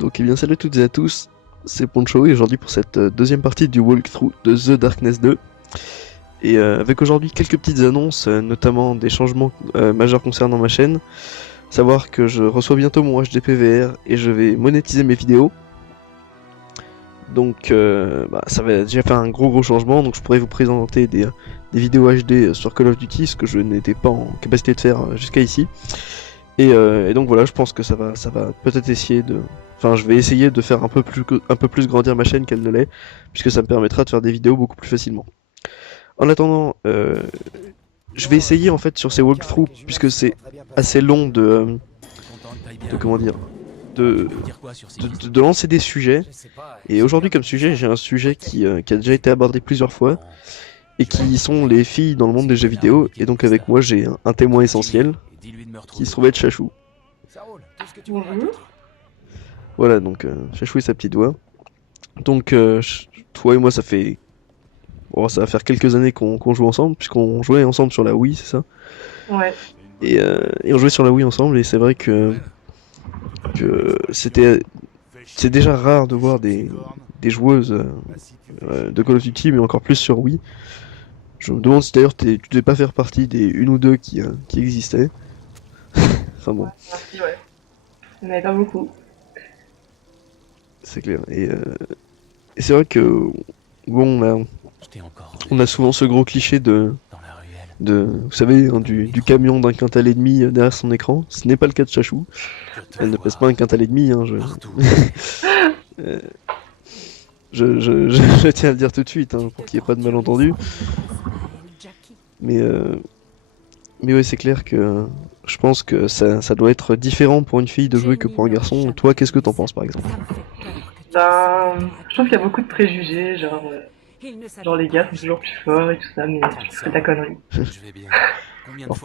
Donc, eh bien, salut à toutes et à tous, c'est Poncho et aujourd'hui pour cette deuxième partie du walkthrough de The Darkness 2. Et avec aujourd'hui quelques petites annonces, notamment des changements majeurs concernant ma chaîne. Savoir que je reçois bientôt mon HDPVR et je vais monétiser mes vidéos. Donc ça va déjà faire un gros changement, donc je pourrais vous présenter des vidéos HD sur Call of Duty, ce que je n'étais pas en capacité de faire jusqu'à ici. Et donc voilà, je pense que ça va peut-être essayer de... Enfin, je vais essayer de faire un peu plus grandir ma chaîne qu'elle ne l'est, puisque ça me permettra de faire des vidéos beaucoup plus facilement. En attendant, je vais essayer en fait sur ces walkthroughs, puisque c'est assez long de comment dire, de, de lancer des sujets. Et aujourd'hui comme sujet, j'ai un sujet qui a déjà été abordé plusieurs fois, et qui sont les filles dans le monde des jeux vidéo. Et donc avec moi, j'ai un témoin essentiel, qui se trouve être Chachou. Bonjour. Voilà, donc Chachou et sa petite voix. Donc toi et moi, ça va faire quelques années qu'on joue ensemble, puisqu'on jouait ensemble sur la Wii, c'est ça? Ouais. Et on jouait sur la Wii ensemble, et c'est vrai que c'est déjà rare de voir des joueuses de Call of Duty, mais encore plus sur Wii. Je me demande si d'ailleurs tu devais pas faire partie des une ou deux qui existaient. Enfin bon, Merci, ouais. Il n'y en avait pas beaucoup. c'est clair. Et c'est vrai que bon, on a souvent ce gros cliché vous savez, hein, du camion d'un quintal et demi derrière son écran. Ce n'est pas le cas de Chachou. Elle ne pèse pas un quintal et demi, hein, euh, je tiens à le dire tout de suite, hein, pour qu'il n'y ait pas de malentendu. Mais, euh, mais ouais, c'est clair que je pense que ça doit être différent pour une fille de jouer que pour un garçon. Toi, qu'est-ce que t'en penses, par exemple? Je trouve qu'il y a beaucoup de préjugés, genre les gars sont toujours plus forts et tout ça, mais je trouve que c'est de la connerie. Alors,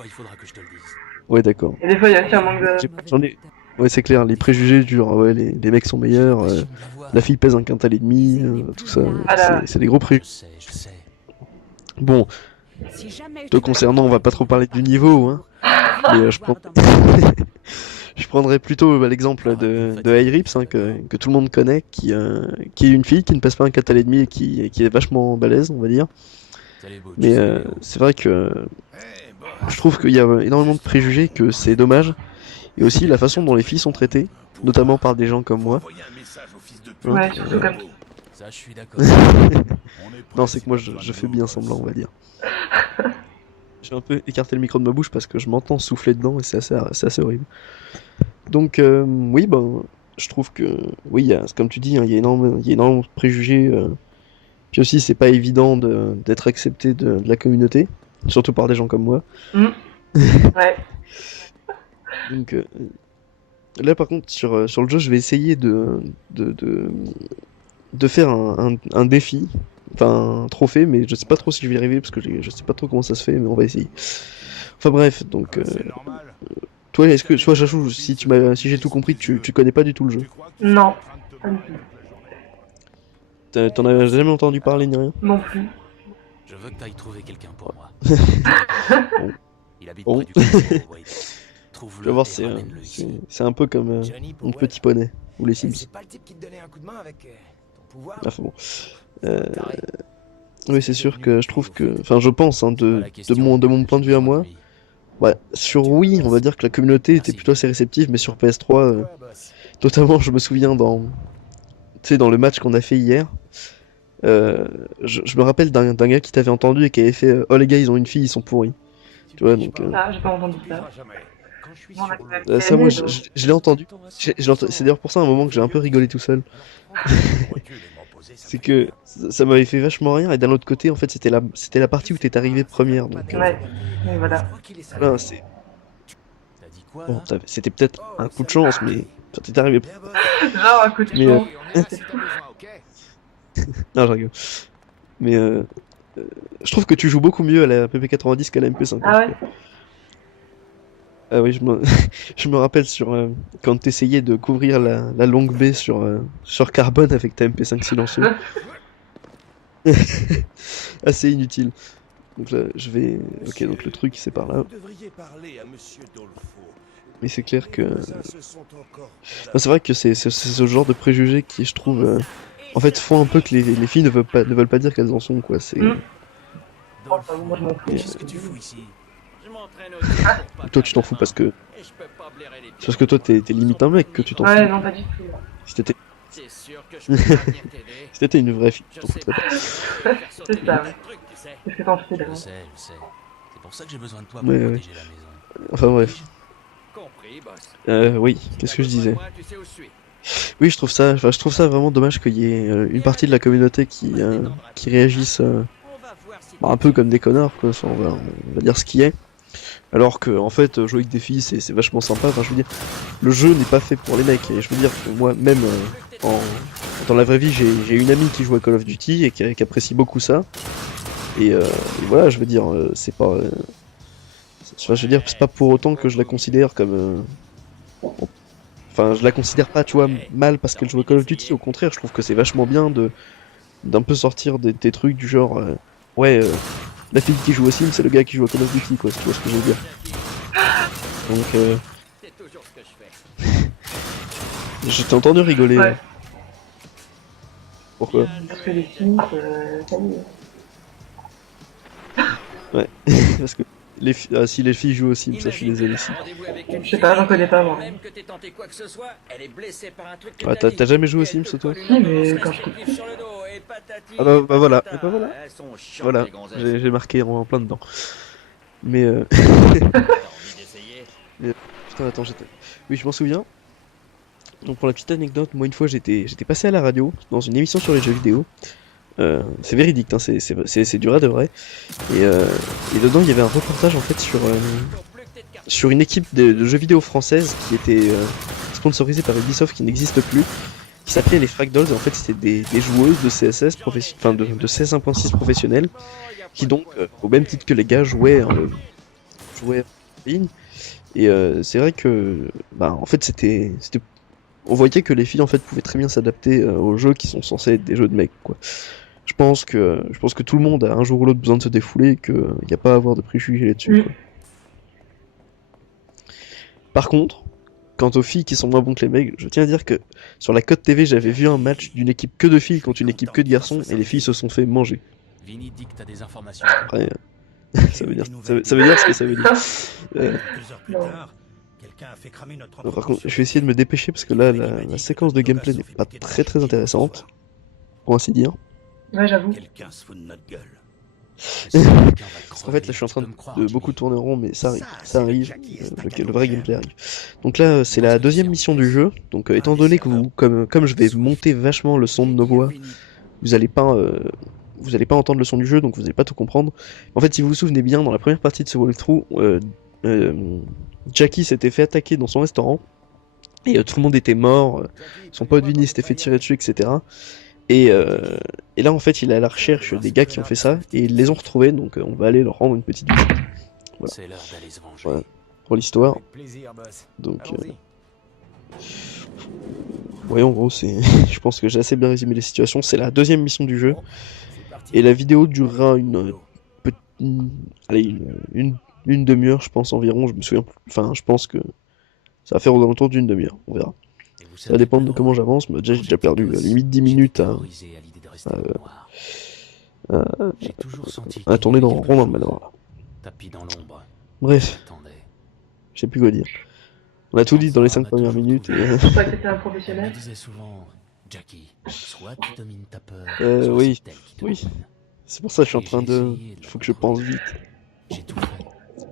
ouais, d'accord. Et des fois, il y a aussi un manque de... J'en ai... Ouais, c'est clair, les préjugés du genre, ouais, les mecs sont meilleurs, la fille pèse un quintal et demi, tout ça, Voilà. c'est des gros préjugés. Bon, te concernant, on va pas trop parler du niveau, hein, mais je prendrais plutôt l'exemple de Ayrips, hein, que tout le monde connaît, qui est une fille qui ne pèse pas un quintal et demi et qui est vachement balèze, on va dire. Mais c'est vrai que je trouve qu'il y a énormément de préjugés, que c'est dommage. Et aussi la façon dont les filles sont traitées, notamment par des gens comme moi. Hein, Ouais, surtout comme... non, c'est que moi je fais bien semblant, on va dire. J'ai un peu écarté le micro de ma bouche parce que je m'entends souffler dedans et c'est assez horrible. Donc oui, ben, je trouve que oui, comme tu dis, hein, il y a énormément de préjugés. Puis aussi, c'est pas évident d'être accepté de la communauté, surtout par des gens comme moi. Hmm. Ouais. Donc là, par contre, sur le jeu, je vais essayer de, de, de faire un défi, enfin un trophée, mais je sais pas trop si je vais y arriver parce que je sais pas trop comment ça se fait, mais on va essayer. Enfin bref, donc toi, est-ce que, soit Chachou, si j'ai tout compris, tu connais pas du tout le jeu. Non. Pas du tout. T'en as jamais entendu parler ni rien? Non plus. Bon, bon. Tu vas voir, c'est un peu comme mon petit poney ou les Sims. Enfin bon. Euh, oui, c'est sûr que je trouve que, enfin, je pense, hein, de mon point de vue à moi. Ouais, sur Wii, on va dire que la communauté était plutôt assez réceptive, mais sur PS3, notamment, je me souviens tu sais, dans le match qu'on a fait hier, je me rappelle d'un gars qui t'avait entendu et qui avait fait oh les gars, ils ont une fille, ils sont pourris. Tu vois, donc Ah, j'ai pas entendu ça. Bon, on a ça, moi, aimé, donc... je l'ai entendu. C'est d'ailleurs pour ça, à un moment, que j'ai un peu rigolé tout seul. C'est que ça m'avait fait vachement rire, et d'un autre côté, en fait, c'était la partie où t'es arrivé première, donc Ouais. Et voilà. voilà, c'est bon, c'était peut-être un coup de chance, mais enfin, t'es arrivé. Genre un coup de Mais chance. C'est tout. non, je rigole. Mais je trouve que tu joues beaucoup mieux à la PP90 qu'à la MP5 en Ah tout ouais? cas. Ah oui, je me rappelle quand t'essayais de couvrir la longue baie sur Carbone avec ta MP5 silencieux. Assez inutile. Donc là, je vais. Ok, donc le truc c'est par là. Mais c'est clair que... c'est vrai que c'est ce genre de préjugés qui, je trouve, en fait, font un peu que les filles ne veulent pas dire qu'elles en sont, quoi. C'est... Oh, moi je m'en fous. Qu'est-ce que tu fous ici? Toi, tu t'en fous parce que... C'est parce que toi, t'es limite un mec que tu t'en Ouais, fous. non, pas du tout. Si t'étais... Si t'étais une vraie fille, tu t'en foutrais pas. C'est ça, ouais. Qu'est-ce que t'en fais, Je d'accord? sais, je sais. C'est pour ça que j'ai besoin de toi pour Ouais, ouais. protéger la maison. Enfin bref. Oui, qu'est-ce que je disais? Oui, je trouve ça vraiment dommage qu'il y ait une partie de la communauté qui réagisse un peu comme des connards, quoi. Enfin, on va dire ce qui est. Alors que, en fait, jouer avec des filles, c'est vachement sympa. Enfin, je veux dire, le jeu n'est pas fait pour les mecs. Et je veux dire que moi, même dans la vraie vie, j'ai une amie qui joue à Call of Duty et qui apprécie beaucoup ça. Et voilà, je veux dire, c'est pas. Enfin, je veux dire, c'est pas pour autant que je la considère comme. Enfin, je la considère pas, tu vois, mal parce qu'elle joue à Call of Duty. Au contraire, je trouve que c'est vachement bien d'un peu sortir des trucs du genre. Ouais, la fille qui joue au Sim, c'est le gars qui joue à Call of Duty, quoi, si tu vois ce que je veux dire. Donc, je t'ai entendu rigoler. Ouais. Pourquoi? Parce que les filles, ça y est. Ouais, parce que si les filles jouent au Sim, ça je suis désolé. Si. Je sais pas, j'en connais pas moi. Ouais, t'as jamais joué au Sims, toi? Si, mais quand j'étais petit. Ah bah voilà, et bah voilà. Voilà, j'ai marqué en plein dedans. Mais mais, putain, attends, j'étais... Oui, je m'en souviens. Donc pour la petite anecdote, moi une fois j'étais passé à la radio, dans une émission sur les jeux vidéo. C'est véridique, hein, c'est du vrai de vrai. Et dedans il y avait un reportage en fait sur une équipe de jeux vidéo française qui était sponsorisée par Ubisoft qui n'existe plus, qui s'appelait les Frag Dolls. En fait c'était des joueuses de CSS, enfin de CS 1.6 professionnelles, qui donc, au même titre que les gars, jouaient en ligne. Et c'est vrai que, bah, en fait, on voyait que les filles en fait pouvaient très bien s'adapter aux jeux qui sont censés être des jeux de mecs, quoi. Je pense que tout le monde a un jour ou l'autre besoin de se défouler et qu'il n'y a pas à avoir de préjugés là-dessus, quoi. Par contre, quant aux filles qui sont moins bons que les mecs, je tiens à dire que sur la Côte TV, j'avais vu un match d'une équipe que de filles contre une équipe que de garçons et les filles se sont fait manger. Vinny dit que t'as des informations. Après, ça veut dire ce que ça veut dire. Quelques heures plus tard, quelqu'un a fait cramer notre Par contre, je vais essayer de me dépêcher parce que là, la séquence de gameplay n'est pas très intéressante, pour ainsi dire. Ouais, j'avoue. Quelqu'un se fout de notre gueule. En fait, là, je suis en train de beaucoup tourner en rond, mais ça arrive. Le vrai gameplay arrive. Donc là, c'est la deuxième mission du jeu. Donc, étant donné que comme je vais monter vachement le son de nos voix, vous allez pas entendre le son du jeu, donc vous allez pas tout comprendre. En fait, si vous vous souvenez bien, dans la première partie de ce walkthrough, Jackie s'était fait attaquer dans son restaurant et tout le monde était mort. Son pote Vinny s'était fait tirer dessus, etc. Et là, en fait, il est à la recherche des gars qui ont fait ça et ils les ont retrouvés, donc on va aller leur rendre une petite visite. Voilà. C'est l'heure d'aller se venger. Voilà. Pour l'histoire. Plaisir, boss. Donc, ouais, en gros, je pense que j'ai assez bien résumé les situations. C'est la deuxième mission du jeu. Et la vidéo durera allez, une demi-heure, je pense, environ. Je me souviens plus. Enfin, je pense que ça va faire aux alentours d'une demi-heure. On verra. Ça va dépendre de comment j'avance. Mais déjà, j'ai déjà perdu limite 10 minutes à tourner dans rond dans le manoir, là. Tapis dans l'ombre. Bref, Attendez. je sais plus quoi dire. On a tout dit dans les 5 premières minutes. Et... Je crois que t'étais un On me professionnel. disait souvent, Jackie, soit tu domines ta peur, oui, soit c'est elle qui te oui. domine. C'est pour ça que je suis en train de... Il faut que je pense vite. J'ai tout fait.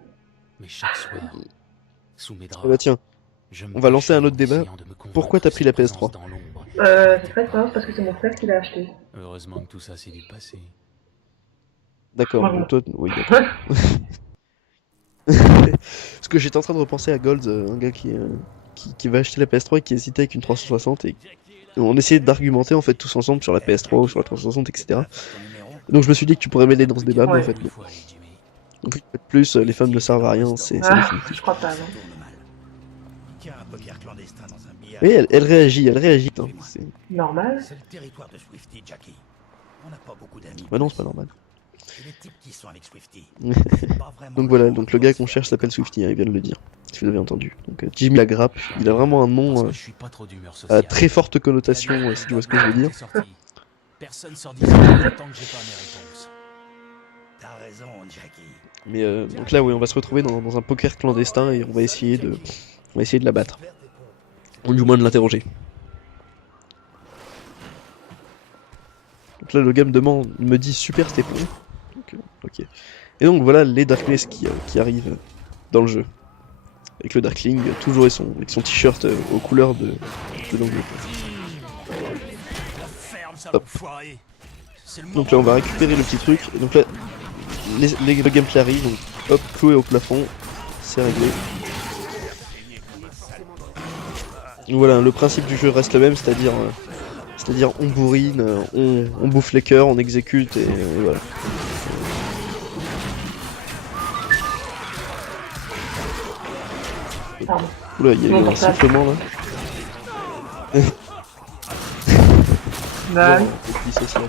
Mais chaque soir, sous mes draps, Eh bah tiens, je me on va lancer un autre cachais en débat. essayant de me convaincre Pourquoi t'as pris la de sa présence PS3? dans l'ombre. C'est très simple parce que c'est mon frère qui l'a acheté. Heureusement que tout ça s'est vite passé. D'accord, Voilà. donc toi... Oui, d'accord. Parce que j'étais en train de repenser à Gold, un gars qui va acheter la PS3 et qui hésitait avec une 360 et on essayait d'argumenter en fait tous ensemble sur la PS3 ou sur la 360, etc. Donc je me suis dit que tu pourrais m'aider dans ce débat, mais en Ouais. fait Il non. faut aller, Jimmy. Donc une fois de plus, les femmes ne servent à rien, c'est Ah, définitif. je crois pas, non. Tourne mal. Tiens, un poker clandestin dans un billard. Oui, elle réagit, hein. Normal. C'est le territoire de Swifty, Jackie. On n'a pas beaucoup d'amis. Bah non, c'est pas normal. Et les types qui sont avec Swifty. Donc voilà, donc le gars qu'on cherche s'appelle Swifty, hein, il vient de le dire, si vous avez entendu. Donc Jimmy la grappe, il a vraiment un nom Je suis pas trop d'humeur à sociale. très forte connotation, si tu vois ce que je veux dire. Personne sort d'ici tant que j'ai pas mes réponses. T'as raison, Jackie. Mais donc là, oui, on va se retrouver dans un poker clandestin et on va essayer de la battre. Ou du moins de l'interroger. Donc là, le gars me dit super c'était bon. Donc, ok. Et donc voilà les Darkness qui arrivent dans le jeu. Avec le Darkling, toujours avec son t-shirt aux couleurs de l'Angleterre. Hop. Donc là on va récupérer le petit truc. Et donc là, le gameplay arrive, donc hop, cloué au plafond, c'est réglé. Donc voilà, le principe du jeu reste le même, c'est-à-dire on bourrine, on bouffe les cœurs, on exécute et voilà. Pardon. Oula, il y a eu un sifflement là. Bah, Non, depuis social.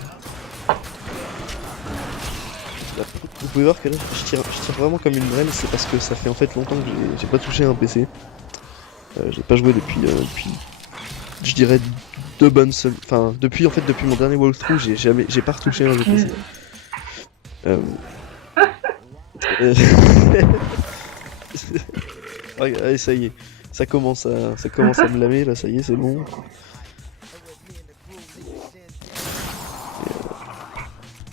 Là, vous pouvez voir que là, je tire vraiment comme une brêle, c'est parce que ça fait en fait longtemps que j'ai pas touché un PC. J'ai pas joué depuis, je dirais, 2 bonnes semaines. Enfin, depuis mon dernier walkthrough, j'ai pas retouché un jeu PC. Allez, ça y est, ça commence à me lamer là, ça y est, c'est bon.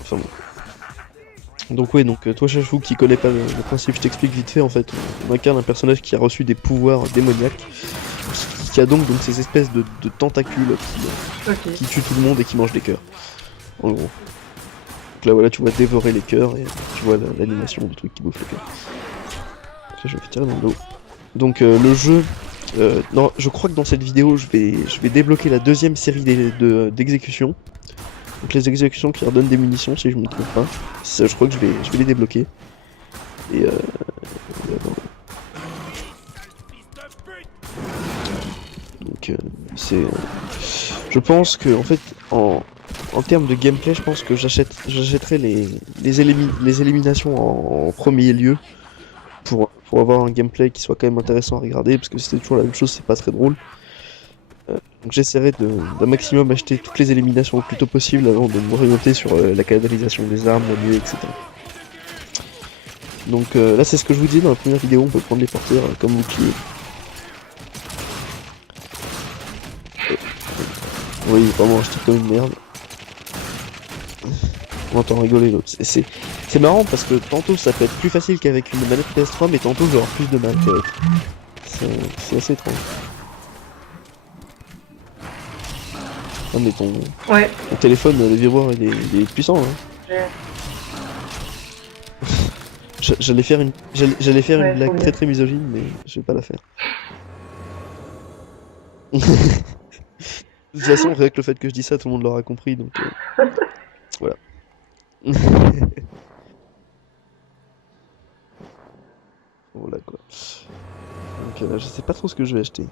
Enfin bon. Donc oui, donc toi Chachou qui connais pas le principe, je t'explique vite fait en fait. On incarne un personnage qui a reçu des pouvoirs démoniaques, qui a donc ces espèces de tentacules qui tuent tout le monde et qui mangent des cœurs. En gros. Donc là voilà, tu vois dévorer les cœurs et tu vois l'animation du truc qui bouffe les cœurs. Donc là je vais tirer dans le dos. Donc le jeu, non, je crois que dans cette vidéo je vais débloquer la deuxième série d'exécutions. Donc les exécutions qui redonnent des munitions si je me trompe pas. Ça, je crois que je vais les débloquer. Et donc c'est... Je pense que en fait en termes de gameplay, je pense que j'achèterai les éliminations en premier lieu pour avoir un gameplay qui soit quand même intéressant à regarder, parce que si c'est toujours la même chose, c'est pas très drôle. Donc j'essaierai d'un maximum acheter toutes les éliminations le plus tôt possible avant de m'orienter sur la canalisation des armes, la nuée, etc. Donc là c'est ce que je vous dis dans la première vidéo, on peut prendre les porteurs comme bouclier. Oui, vraiment, je tire comme une merde. On entend rigoler l'autre. C'est marrant parce que tantôt ça peut être plus facile qu'avec une manette PS3, mais tantôt j'aurai plus de mal qu'avec. C'est assez étrange. Ah mais ton téléphone, le vibreur il est puissant hein. Ouais. J'allais faire une blague très très misogyne, mais je vais pas la faire. De toute façon, avec le fait que je dis ça, tout le monde l'aura compris, donc voilà. Voilà quoi. Donc je sais pas trop ce que je vais acheter.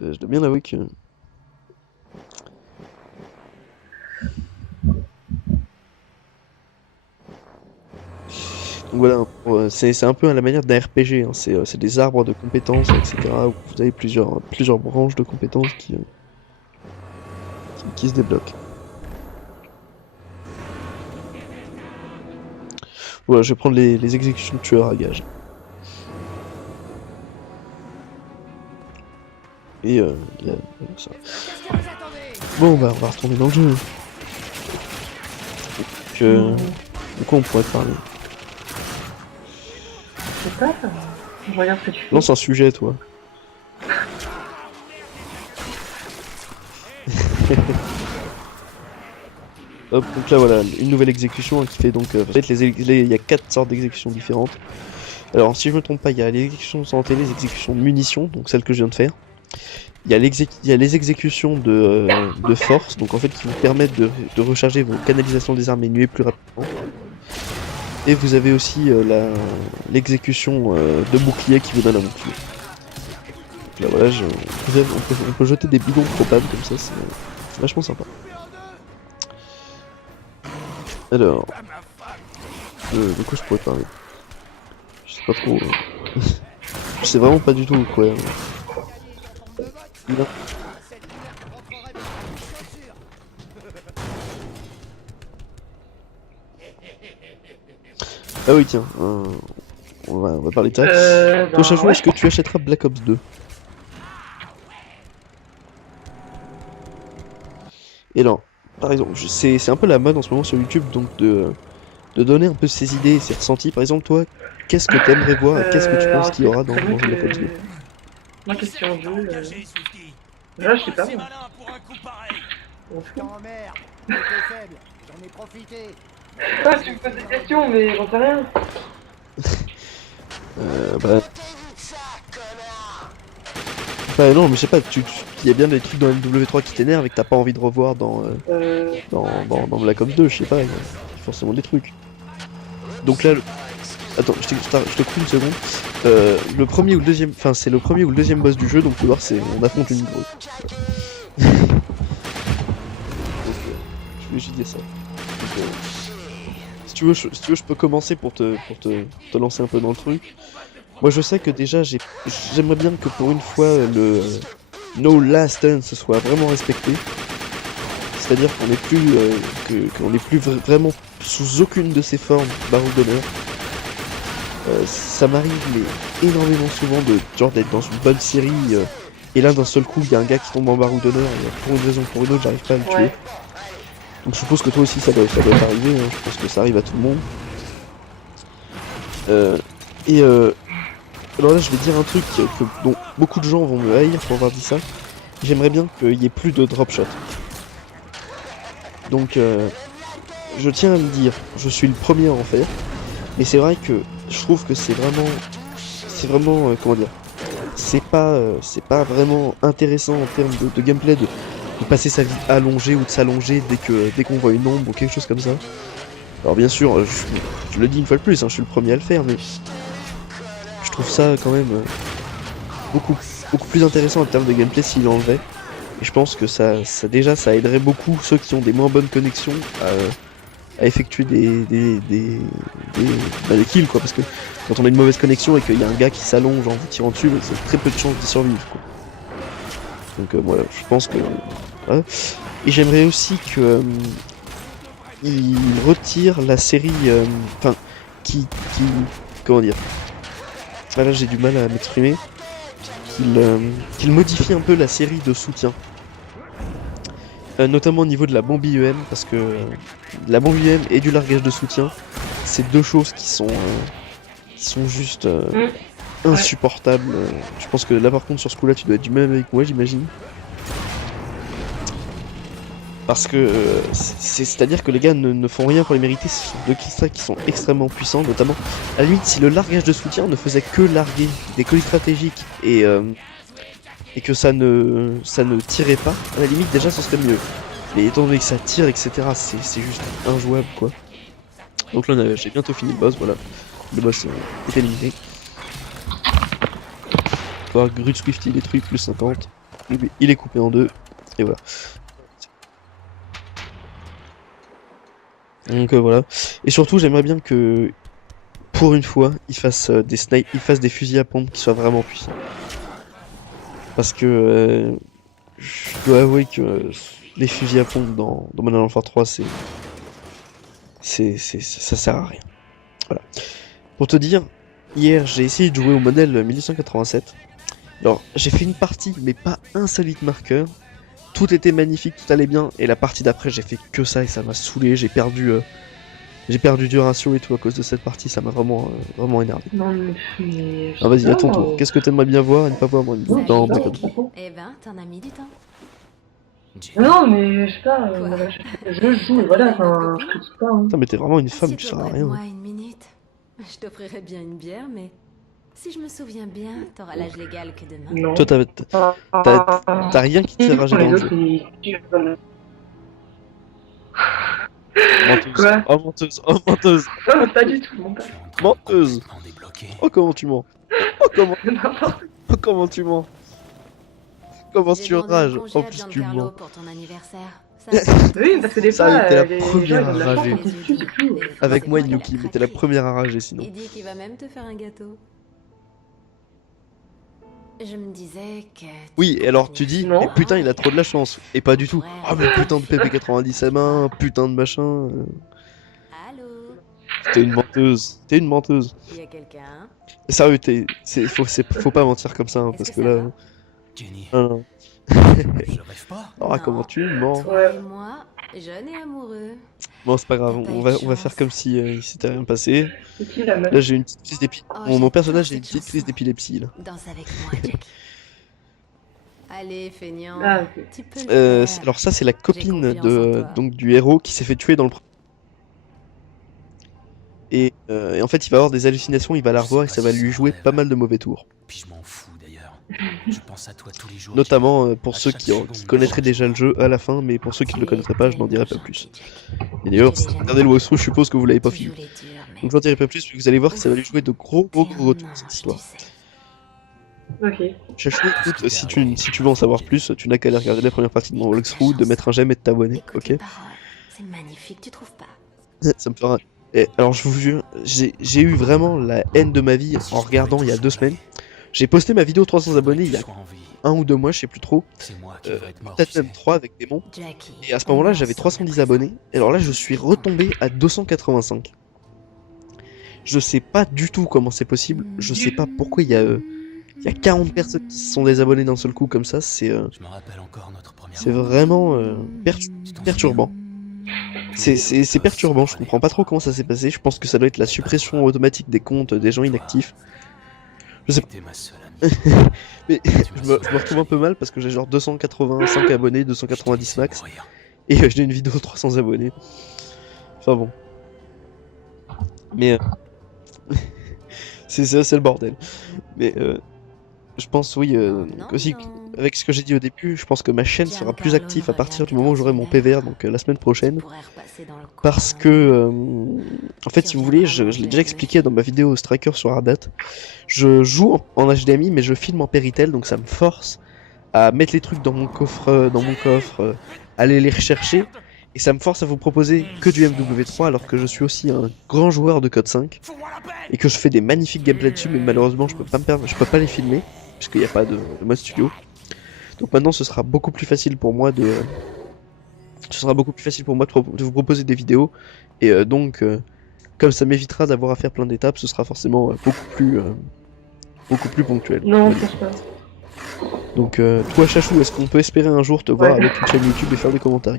Je dois bien avouer que... Donc voilà, c'est un peu à la manière d'un RPG, hein. C'est des arbres de compétences, etc. Où vous avez plusieurs branches de compétences qui se débloquent. Voilà, je vais prendre les exécutions de tueurs à gages. Et ça. Bon bah on va retourner dans le jeu. Donc, de quoi on pourrait parler? Je sais pas, je regarde ce que tu fais. Lance un sujet toi. Hop, donc là voilà, une nouvelle exécution hein, qui fait donc... en fait il y a 4 sortes d'exécutions différentes. Alors si je me trompe pas, il y a les exécutions de santé, les exécutions de munitions, donc celles que je viens de faire. Il y a les exécutions de force, donc en fait qui vous permettent de recharger vos canalisations des armes et nuées plus rapidement. Et vous avez aussi l'exécution de bouclier qui vous donne un bouclier. Donc là voilà, on peut jeter des bidons probables comme ça, c'est vachement sympa. Alors, De quoi je pourrais parler? Je sais pas trop. Je sais vraiment pas du tout quoi. Il a- Ah oui tiens, on va parler de ça. Toi Chachou, Ouais, est-ce que tu achèteras Black Ops 2? Et non, par exemple, c'est un peu la mode en ce moment sur YouTube, donc de donner un peu ses idées, ses ressentis. Par exemple, toi, qu'est-ce que t'aimerais voir et qu'est-ce que tu penses alors qu'il y c'est aura dans très bien Black Ops 2? que... Ma question de jeu... Engagé, Swifty. Là, je sais pas, C'est moi. malin pour un coup pareil. On fout. T'emmerdes, t'étais faible, j'en ai profité. Ah, tu me poses des questions, mais j'en sais rien. Bah... Bah non, mais je sais pas, il y a bien des trucs dans MW3 qui t'énervent et que t'as pas envie de revoir dans Black Ops 2, je sais pas, il y a forcément des trucs. Donc là, attends, je te coupe une seconde. Le premier ou le deuxième, enfin c'est le premier ou le deuxième boss du jeu, donc tu vois, on affronte une grotte. Donc, je voulais juste dire ça. Donc, si tu veux, je peux commencer pour te lancer un peu dans le truc. Moi je sais que déjà j'aimerais bien que pour une fois le No Last Stand se soit vraiment respecté. C'est-à-dire qu'on n'est plus qu'on n'est plus vraiment sous aucune de ses formes baroud d'honneur. Ça m'arrive mais énormément souvent de genre d'être dans une bonne série et là d'un seul coup il y a un gars qui tombe en baroud d'honneur et pour une raison ou pour une autre j'arrive pas à le tuer. Ouais. Donc je suppose que toi aussi ça doit t'arriver, hein. Je pense que ça arrive à tout le monde. Alors là je vais dire un truc dont beaucoup de gens vont me haïr pour avoir dit ça. J'aimerais bien qu'il y ait plus de drop shot. Donc je tiens à le dire, je suis le premier à en faire. Mais c'est vrai que je trouve que c'est vraiment comment dire, c'est pas vraiment intéressant en termes de gameplay de passer sa vie allongée ou de s'allonger dès qu'on voit une ombre ou quelque chose comme ça. Alors bien sûr, je le dis une fois de plus, hein, je suis le premier à le faire, mais je trouve ça quand même beaucoup plus intéressant en termes de gameplay s'il l'enlevait. Et je pense que ça aiderait beaucoup ceux qui ont des moins bonnes connexions à effectuer des kills quoi, parce que quand on a une mauvaise connexion et qu'il y a un gars qui s'allonge en vous tirant dessus, c'est très peu de chances d'y survivre quoi. Donc voilà, je pense que voilà. Et j'aimerais aussi que il retire la série enfin qui comment dire, ah là j'ai du mal à m'exprimer, qu'il modifie un peu la série de soutien. Notamment au niveau de la bombe IEM, parce que la bombe IEM et du largage de soutien, c'est deux choses qui sont juste insupportables. Je pense que là par contre sur ce coup là tu dois être du même avec moi j'imagine. Parce que c'est-à-dire que les gars ne font rien pour les mériter, ce sont deux cristals qui sont extrêmement puissants, notamment à la limite si le largage de soutien ne faisait que larguer des colis stratégiques et que ça ne tirait pas, à la limite déjà ce serait mieux. Mais étant donné que ça tire, etc., c'est juste injouable quoi. Donc là j'ai bientôt fini le boss, voilà. Le boss est éliminé. Voir Grut Swifty détruit, plus 50. Il est coupé en deux, et voilà. Donc voilà. Et surtout j'aimerais bien que, pour une fois, il fasse des fusils à pompe qui soient vraiment puissants. Parce que je dois avouer que les fusils à pompe dans Modern Warfare 3 ça sert à rien. Voilà. Pour te dire, hier j'ai essayé de jouer au modèle 1887. Alors j'ai fait une partie mais pas un seul hit marqueur. Tout était magnifique, tout allait bien, et la partie d'après j'ai fait que ça et ça m'a saoulé, j'ai perdu du ratio et tout à cause de cette partie, ça m'a vraiment énervé. Non, mais... Ah vas-y, à ton tour, qu'est-ce que t'aimerais bien voir et ne pas voir moi dans Black Ops 2? Eh ben, t'en as mis du temps. Non, mais je sais pas, je joue, et voilà, enfin, je critique pas. Hein. Putain, mais t'es vraiment une femme, Si tu tu sers à aurais rien. moi une minute, je t'offrirais bien une bière, mais si je me souviens bien, t'auras l'âge légal que demain. Non. Toi t'as rien qui t'est ragé dans Les le autres, jeu. ils... Menteuse. Quoi? Oh menteuse, oh menteuse, Non, pas du tout, mon père. menteuse. Débloqué. Oh comment tu mens. N'importe Oh comment tu mens. Comment J'ai tu demandé un rages. congé En à plus tu Giancarlo mens. pour ton anniversaire. Oui, parce que des Ça, fois, elle était la les gens, première ils ont de la à chance rager. quand ils tuent, c'est tout. Avec moi, Inuki, mais t'es la première à rager sinon. Il dit qu'il va même te faire un gâteau. Je me disais que... Oui, et alors tu dis, Non. mais putain, il a trop de la chance. Et pas du tout. Ah, mais putain de PP90 à main, putain de machin. Allô? T'es une menteuse. T'es une menteuse. Il y a quelqu'un? Sérieux, faut pas mentir comme ça, hein, Est-ce parce que que ça là. va? Jenny, Non, non. je rêve pas. Ah, Non. comment tu mens? Toi Ouais. et moi, jeune et amoureux. Bon, c'est pas grave, T'as pas on eu va, de on va chance. faire comme si il s'était rien passé. C'est qui la meuf? Là, j'ai une petite crise d'épilepsie. Oh, Mon j'adore personnage a cette une petite chanson. crise d'épilepsie là. Danse avec moi, Jackie. Allez, feignant. Ah, ok. Tu peux le faire. Alors ça, c'est la copine confiance en de toi. donc du héros qui s'est fait tuer dans le. Et en fait, il va avoir des hallucinations, il va la revoir et ça va lui jouer pas mal de mauvais tours. Puis je m'en fous d'ailleurs. Je pense à toi tous les jours. Notamment pour À ceux chaque qui seconde. connaîtraient déjà le jeu à la fin, mais pour ceux qui ne le connaîtraient pas, je n'en dirai pas plus. Et Je d'ailleurs, l'ai déjà regardez le walkthrough, je suppose que vous l'avez pas Tu fini. joues les durs, mais... Donc j'en dirai pas plus, mais vous allez voir que ça va lui jouer de gros t'es un retours cette ange, histoire. tu sais. Ok. Chachou, écoute, si tu veux en savoir plus, tu n'as qu'à aller regarder la première partie de mon walkthrough, de mettre un j'aime et de t'abonner, Écoute ok? les paroles. C'est magnifique, tu trouves pas? Ça me fera. Et alors je vous jure, j'ai eu vraiment la haine de ma vie en regardant il y a 2 semaines. J'ai posté ma vidéo 300 abonnés il y a 1 ou 2 mois, je sais plus trop, C'est moi qui devrais être mort. peut-être tu sais. même 3 avec Démon. Jackie. Et à ce moment-là, on j'avais ensemble 310 à abonnés. présent. Et alors là, je suis retombé à 285. Je sais pas du tout comment c'est possible. Je sais pas pourquoi il y a 40 personnes qui se sont désabonnées d'un seul coup comme ça. C'est Je me rappelle encore notre première. c'est vraiment Tu t'en perturbant. C'est perturbant, je comprends pas trop comment ça s'est passé. Je pense que ça doit être la suppression automatique des comptes des gens inactifs. Je sais pas, T'es ma seule amie. mais je me retrouve un peu mal parce que j'ai genre 285 abonnés, 290 max, Mourir. et j'ai une vidéo 300 abonnés. Enfin bon. Mais c'est le bordel. Mais je pense oui Non, aussi non. avec ce que j'ai dit au début, je pense que ma chaîne sera plus Giancarlo active ne à partir revient du que moment où dans j'aurai une mon heure. PVR, donc la semaine prochaine. Tu pourrais repasser dans le coin. Parce que, en fait, si vous voulez, je l'ai déjà expliqué dans ma vidéo Striker sur Ardat, je joue en HDMI, mais je filme en Péritel, donc ça me force à mettre les trucs dans mon coffre, aller les rechercher, et ça me force à vous proposer que du MW3, alors que je suis aussi un grand joueur de Code 5, et que je fais des magnifiques gameplays dessus, mais malheureusement, je peux pas les filmer, puisqu'il n'y a pas de mode studio. Donc maintenant, ce sera beaucoup plus facile pour moi de vous proposer des vidéos et donc comme ça m'évitera d'avoir à faire plein d'étapes, ce sera forcément beaucoup plus ponctuel. Non, on va je dire. pense pas. Donc toi Chachou, est-ce qu'on peut espérer un jour te voir Ouais. avec une chaîne YouTube et faire des commentaires?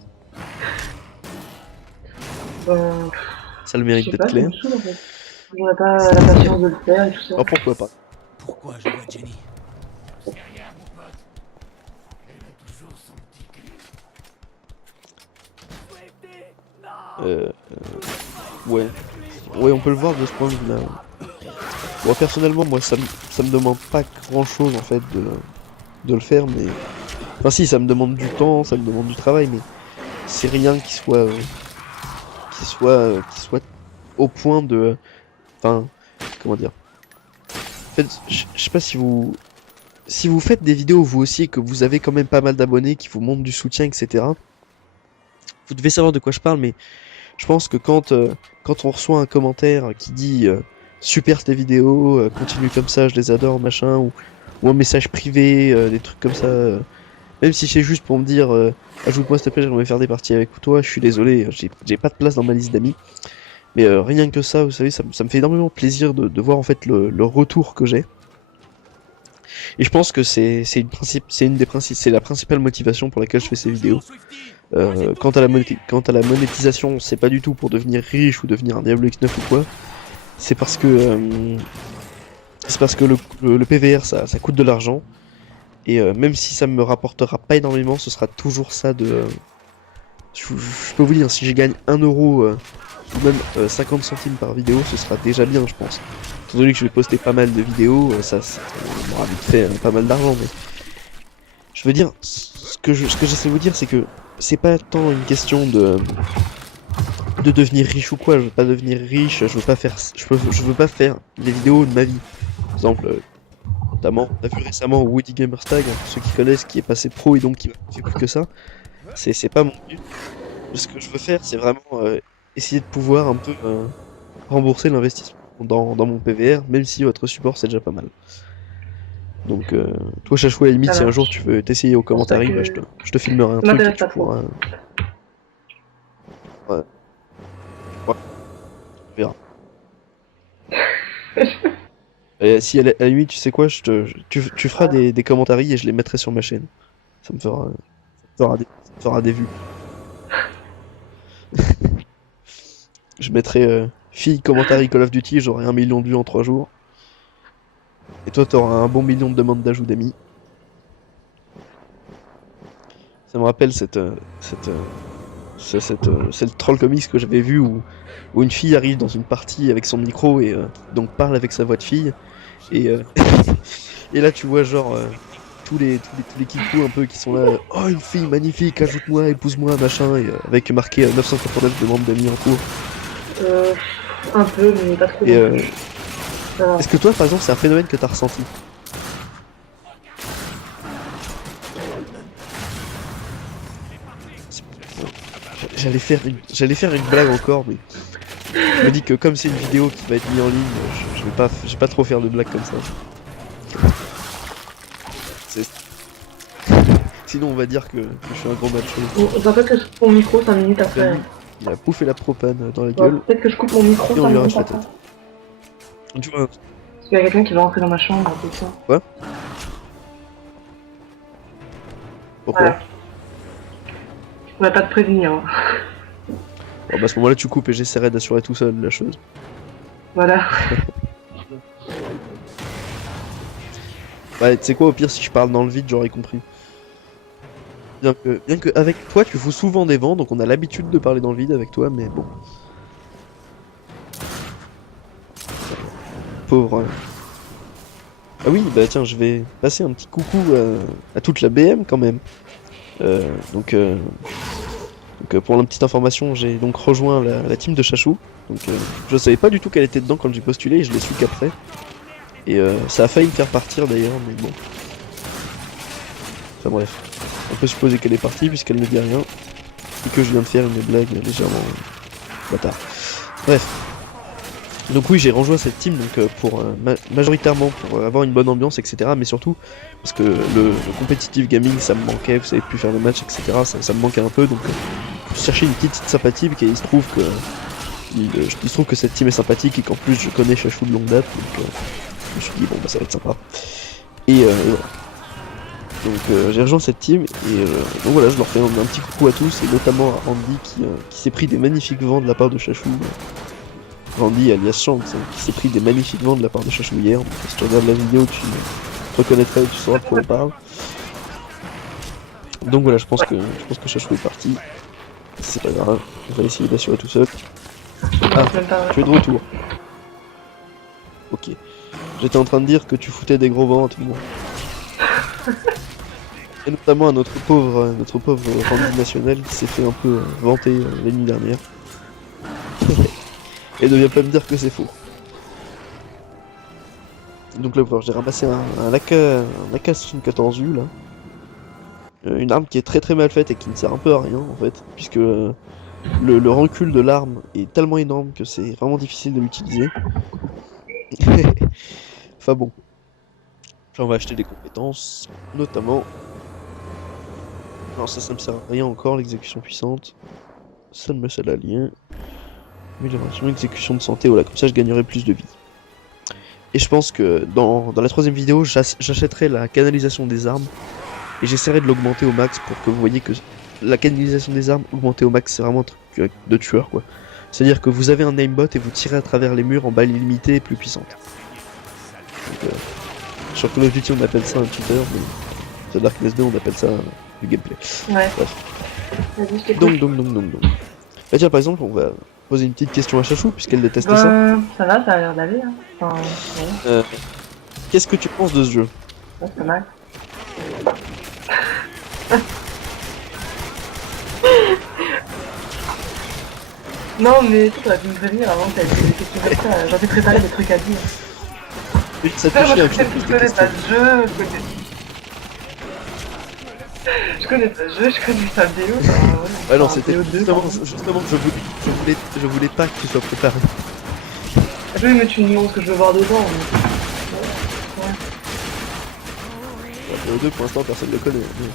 Ben, Ça le je mérite sais d'être pas, ça clair. me saoule en fait. J'aurais pas la patience de le faire et tout ça. Oh pourquoi pas. Pourquoi je vois Jenny? Euh, ouais. Ouais, on peut le voir de ce point de vue-là. Bon, personnellement, moi, ça me demande pas grand-chose, en fait, de le faire, mais... Enfin, si, ça me demande du temps, ça me demande du travail, mais c'est rien qui soit au point de... Enfin, comment dire... En fait, je sais pas si vous faites des vidéos, vous aussi, et que vous avez quand même pas mal d'abonnés, qui vous montrent du soutien, etc., vous devez savoir de quoi je parle, mais je pense que quand on reçoit un commentaire qui dit super tes vidéos, continue comme ça, je les adore, machin, ou un message privé, des trucs comme ça, même si c'est juste pour me dire ajoute-moi s'il te plaît, j'aimerais faire des parties avec toi, je suis désolé, j'ai pas de place dans ma liste d'amis, mais rien que ça, vous savez, ça me fait énormément plaisir de voir en fait le retour que j'ai. Et je pense que c'est la principale motivation pour laquelle je fais ces vidéos. Quant à la monétisation, c'est pas du tout pour devenir riche ou devenir un Diablo X9 ou quoi. C'est parce que le PVR ça coûte de l'argent. Et même si ça me rapportera pas énormément, ce sera toujours ça de... Je peux vous dire, si je gagne 1 euro ou même 50 centimes par vidéo, ce sera déjà bien, je pense. Étant donné que je vais poster pas mal de vidéos, ça m'aura vite fait pas mal d'argent, mais... Je veux dire, ce que j'essaie de vous dire, c'est que c'est pas tant une question de devenir riche ou quoi. Je veux pas devenir riche, je veux pas faire les vidéos de ma vie. Par exemple, notamment, on a vu récemment Woody Gamerstag, ceux qui connaissent, qui est passé pro et donc qui fait plus que ça. c'est pas mon but. Ce que je veux faire, c'est vraiment essayer de pouvoir un peu rembourser l'investissement dans mon PVR, même si votre support c'est déjà pas mal. Donc, toi, Chachou, à la limite, Ça si un marche. jour tu veux t'essayer au commentaire, que bah, je te filmerai un ça truc et m'intéresse tu pas trop. pourras. Ouais. Ouais, on verra. Et si à la limite, tu sais quoi, tu feras des commentaires et je les mettrai sur ma chaîne. Ça me fera des vues. Je mettrai fille commentaire Call of Duty, j'aurai 1 million de vues en 3 jours. Et toi, t'auras un bon million de demandes d'ajout d'amis. Ça me rappelle c'est le troll comics que j'avais vu où une fille arrive dans une partie avec son micro et donc parle avec sa voix de fille. Et, et là, tu vois, genre, tous les kikous un peu qui sont là. Oh, une fille magnifique, ajoute-moi, épouse-moi, machin. Et avec marqué 989 demandes d'amis en cours. Un peu, mais pas trop. Et non plus. Ça va. est-ce que toi, par exemple, c'est un phénomène que t'as ressenti? J'allais faire une blague encore, mais je me dis que comme c'est une vidéo qui va être mise en ligne, je vais pas trop faire de blagues comme ça. C'est- Sinon, on va dire que je suis un gros macho. Bon, je rappelle que je coupe mon micro 5 minutes après. Rémi, il a bouffé la propane dans la Ouais, gueule peut-être que je coupe mon micro et on 5 lui minutes arrache la après. tête. Tu vois, Parce qu'il y a quelqu'un qui va rentrer dans ma chambre, c'est ça. pourquoi? Voilà. On va pas te prévenir. Hein. Bon, bah, à ce moment-là, tu coupes et j'essaierai d'assurer tout seul la chose. Voilà. Bah, tu sais quoi, au pire, si je parle dans le vide, j'aurais compris. Bien que avec toi, tu fous souvent des vents, donc on a l'habitude de parler dans le vide avec toi, mais bon. Pauvre. Ah oui, bah tiens, je vais passer un petit coucou à toute la BM quand même. Euh, donc, euh, pour la petite information, j'ai donc rejoint la team de Chachou. Donc je savais pas du tout qu'elle était dedans quand j'ai postulé, et je l'ai su qu'après. Et ça a failli me faire partir d'ailleurs, mais bon. Enfin bref. On peut supposer qu'elle est partie puisqu'elle ne dit rien. Et que je viens de faire une blague légèrement bâtard. Bref. Donc oui, j'ai rejoint cette team donc pour majoritairement pour avoir une bonne ambiance, etc. Mais surtout parce que le competitive gaming, ça me manquait. Vous savez, plus faire le match, etc. Ça me manquait un peu. Donc je cherchais une petite sympathie, et il se trouve que il se trouve que cette team est sympathique et qu'en plus je connais Chachou de longue date. Donc je me suis dit bon bah ça va être sympa. Et voilà. Donc j'ai rejoint cette team et donc voilà, je leur fais un petit coucou à tous et notamment à Randy qui s'est pris des magnifiques vents de la part de Chachou. Randy alias Shanks qui s'est pris des magnifiques vents de la part de Chachou hier. Donc, si tu regardes la vidéo, tu reconnaîtras et tu sauras de quoi on parle. Donc voilà, je pense que Chachou est parti. C'est pas grave, on va essayer d'assurer tout seul. Ah, Même pas- tu es de retour. Ok. J'étais en train de dire que tu foutais des gros vents à tout le monde. Et notamment à notre pauvre Randy National qui s'est fait un peu vanter la nuit dernière. Et ne viens pas me dire que c'est faux. Donc là, j'ai ramassé un AK-74U là. Une arme qui est très très mal faite et qui ne sert un peu à rien en fait, puisque le recul de l'arme est tellement énorme que c'est vraiment difficile de l'utiliser. Enfin bon. Là, on va acheter des compétences, notamment. Non, ça me sert à rien encore, l'exécution puissante. Ça me sert à rien. Amélioration, exécution de santé, voilà, comme ça je gagnerai plus de vie. Et je pense que dans la troisième vidéo, j'achèterai la canalisation des armes et j'essaierai de l'augmenter au max pour que vous voyez que la canalisation des armes augmentée au max, c'est vraiment un truc de tueur quoi. C'est-à-dire que vous avez un aimbot et vous tirez à travers les murs en balles illimitées et plus puissantes. Donc, sur Call of Duty on appelle ça un cheater, mais sur Darkness 2 on appelle ça du gameplay. Ouais. Bref. Vas-y, je t'écoute. Donc. Bah tiens, par exemple, on va poser une petite question à Chachou, puisqu'elle déteste ça. Ça va, ça a l'air d'aller. Hein. Enfin, ouais, Qu'est-ce que tu penses de ce jeu? ouais, c'est pas mal. Non, mais tu aurais pu me prévenir avant que t'aies des questions comme ça. J'aurais préparé des trucs à dire. Ça te Moi, fait je un sais peu que plus je de connais questions. pas ce jeu. Je connais pas le jeu, je connais pas BO. Ah non, c'était BO2, justement je voulais pas que tu sois préparé. Oui, mais tu me demandes ce que je veux voir dedans. Mais... Les deux pour l'instant personne ne le connaît. Mais...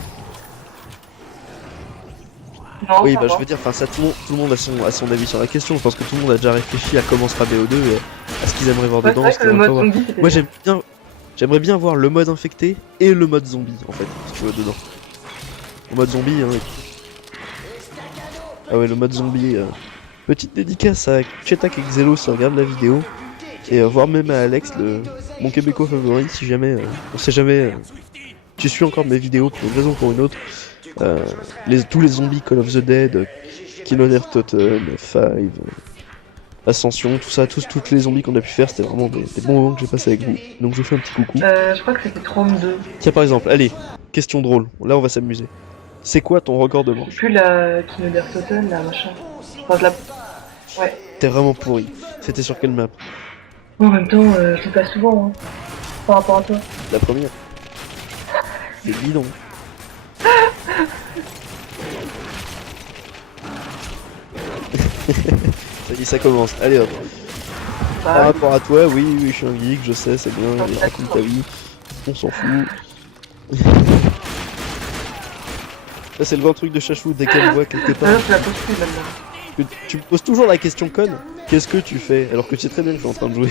Non, Oui, ça bah va. je veux dire, enfin ça tout le monde a son avis sur la question. Je pense que tout le monde a déjà réfléchi à comment sera BO2 et à ce qu'ils aimeraient voir Ouais, c'est dedans. vrai Ce que qu'ils le aimeraient mode pas voir. zombie, c'était Moi bien. j'aimerais bien voir le mode infecté et le mode zombie en fait, si tu veux dedans. Le mode zombie, hein. Ah ouais, le mode zombie. Petite dédicace à Chetak et Xelo si regarde la vidéo. Et voire même à Alex, mon québécois favori, si jamais, on sait jamais, tu suis encore mes vidéos pour une raison ou pour une autre. Tous les zombies Call of the Dead, Kill on Earth Totem, Five, Ascension, tout ça, toutes les zombies qu'on a pu faire, c'était vraiment des bons moments que j'ai passé avec vous. Donc je vous fais un petit coucou. Je crois que c'était 32. Tiens par exemple, allez, question drôle, là on va s'amuser. C'est quoi ton record de C'est manche? plus la Kinoder Totem, la machin. Enfin, je la... Ouais. T'es vraiment pourri. C'était sur quelle map? En même temps, je le passe souvent, hein. Par rapport à toi. La première. C'est bidon. Ça y est, ça commence. Allez hop. Par Bah, rapport à toi, oui, je suis un geek, je sais, c'est bien, Ah, allez, raconte ta vie. On s'en fout. Ça, c'est le grand truc de Chachou, dès qu'elle voit quelque part. non, tu la poses plus maintenant. Que tu me poses toujours la question conne. Qu'est-ce que tu fais? Alors que tu sais très bien que je suis en train de jouer.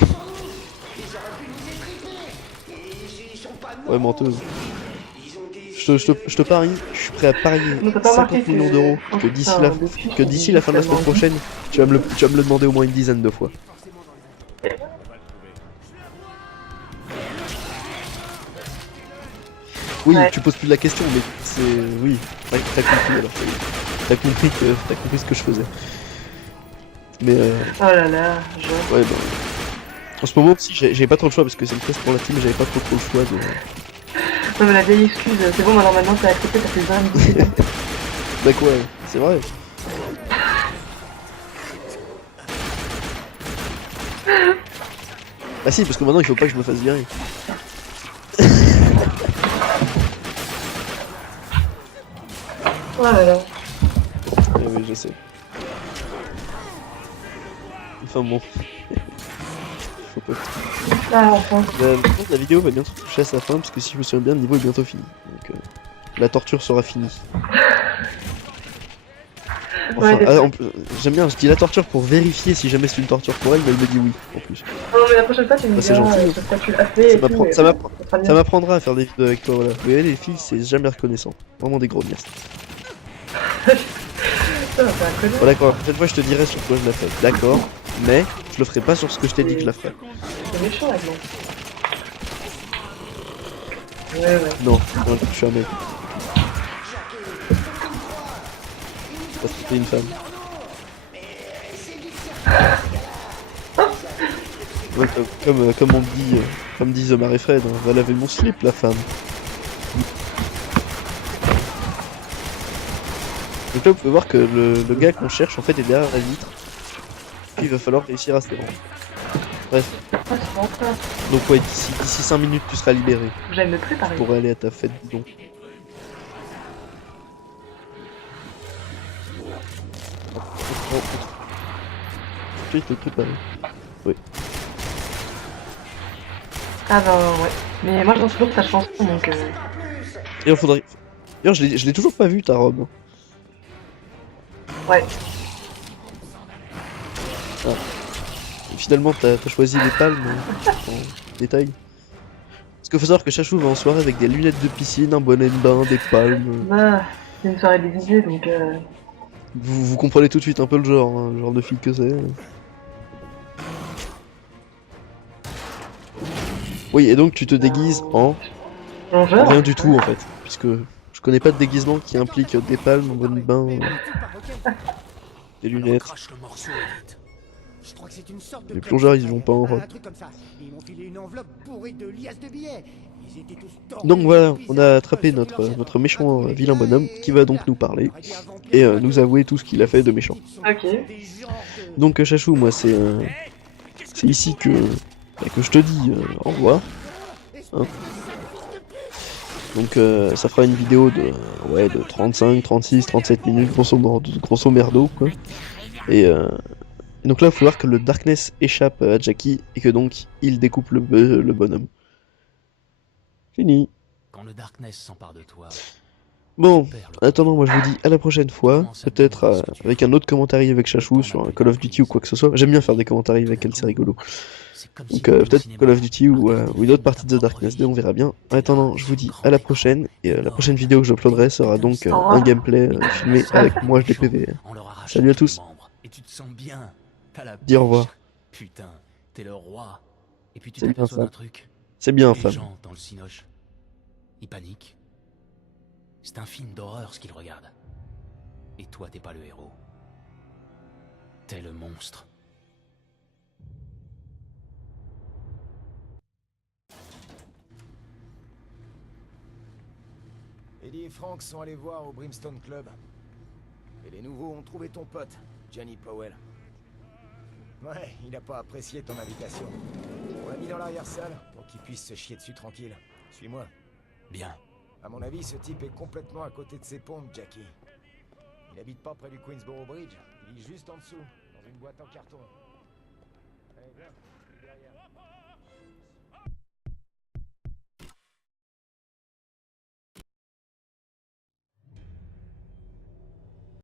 Ouais, menteuse. Je te parie, je suis prêt à parier Non, t'as pas 50 remarqué millions que- d'euros que d'ici la fin de la semaine prochaine, tu vas me le demander au moins une dizaine de fois. Oui, Ouais. tu poses plus la question, mais c'est... Oui, t'as compris alors. T'as compris ce que je faisais. Mais Oh là là, je... ouais, bah... En ce moment aussi, j'avais pas trop le choix parce que c'est le test pour la team, j'avais pas trop le choix de... Non mais la vieille excuse, c'est bon, maintenant t'as accepté, t'as fait 20 minutes. Bah quoi, c'est vrai. Bah si, parce que maintenant il faut pas que je me fasse virer. Oh là là. Oui, je sais. Enfin bon. Faut pas... Ah, enfin. La vidéo va bientôt toucher à sa fin, parce que si je me souviens bien, le niveau est bientôt fini. Donc la torture sera finie. Enfin, Ouais, j'aime bien, je dis la torture pour vérifier si jamais c'est une torture pour elle, mais elle me dit oui, en plus. non mais la prochaine fois tu me Bah, c'est diras gentil. sur quoi tu l'as fait et tout, mais Ça sera bien. ça m'apprendra à faire des vidéos avec toi, voilà. Vous voyez, les filles, c'est jamais reconnaissant. Vraiment des gros miastes. Ça va, c'est un connard. Bon, d'accord, cette fois je te dirai sur quoi je la fais. D'accord, mais je le ferai pas sur ce que je t'ai dit que je la ferai. C'est méchant avec moi. Ouais, ouais. Non, je suis un mec. Parce que t'es une femme. Ouais, comme on dit, comme disent Omar et Fred, hein, va laver mon slip la femme. Donc là vous pouvez voir que le gars qu'on cherche en fait est derrière la vitre. Puis il va falloir réussir à se rendre. Bref, Ah, c'est bon, ça. donc ouais, d'ici 5 minutes tu seras libéré Faut que j'aille me préparer. pour aller à ta fête bidon. Tu es préparé. Ah ben ouais. Mais moi je pense toujours que ta chanson donc... Et il faudrait... D'ailleurs je l'ai toujours pas vu ta robe. Ouais. Et finalement t'as choisi les palmes en détail. Parce qu'il faut savoir que Chachou va en soirée avec des lunettes de piscine, un bonnet de bain, des palmes. Bah, c'est une soirée déguisée donc... Vous comprenez tout de suite un peu le genre, hein, le genre de fille que c'est. Oui, et donc tu te déguises en Plongeur. rien du tout en fait. Puisque je connais pas de déguisement qui implique des palmes, un bonnet de bain, des lunettes. Crache le morceau, Elite. Je crois que c'est une sorte de Les plongeurs ils vont pas en un robe. truc comme ça. Ils m'ont filé une enveloppe bourrée de liasses de billets. Ils étaient tous tordus, Donc voilà, bizarres, on a attrapé sur leur notre méchant vilain bonhomme qui va donc nous parler et nous avouer tout ce qu'il a fait de méchant. Ok. Donc Chachou, moi c'est ici que je te dis au revoir. Hein. Donc ça fera une vidéo de, ouais, de 35, 36, 37 minutes, grosso merdo, quoi. Et donc là, il faut voir que le Darkness échappe à Jackie et que donc il découpe le bonhomme. Fini. Quand le Darkness s'empare de toi, Bon, tu perds le en attendant, moi je vous contrôle. dis à la prochaine fois, Commence à peut-être demander ce que tu avec fais. un autre commentaire avec Chachou Autant sur un n'appeler Call la of Duty ou police. quoi que ce soit. J'aime bien faire des commentaires Tout avec d'un elle, c'est coup, rigolo. c'est comme si Donc t'étais au peut-être cinéma, Call of Duty à regarder des ou une films autre de partie ta de The propre Darkness 2, vie. on verra bien. En T'es là, attendant, je vous sur le dis grand à la écran, prochaine, et la énorme, prochaine vidéo que j'uploaderai sera putain de donc studio, un gameplay et tu filmé Ah. avec moi chaud, HDPV. en leur arrachant Salut à tous les tous, membres. Et tu te sens bien, t'as la dis au pêche. revoir. Putain, t'es le roi. Et puis tu C'est bien t'aperçois ça. d'un truc. C'est bien, Les femme. gens dans le cinoche, ils paniquent. C'est un film d'horreur ce qu'ils regardent. Et toi, t'es pas le héros. T'es le monstre. Eddie et Frank sont allés voir au Brimstone Club. Et les nouveaux ont trouvé ton pote, Johnny Powell. Ouais, il n'a pas apprécié ton invitation. On l'a mis dans l'arrière-salle pour qu'il puisse se chier dessus tranquille. Suis-moi. Bien. À mon avis, ce type est complètement à côté de ses pompes, Jackie. Il habite pas près du Queensboro Bridge. Il vit juste en dessous, dans une boîte en carton. Allez, viens, derrière.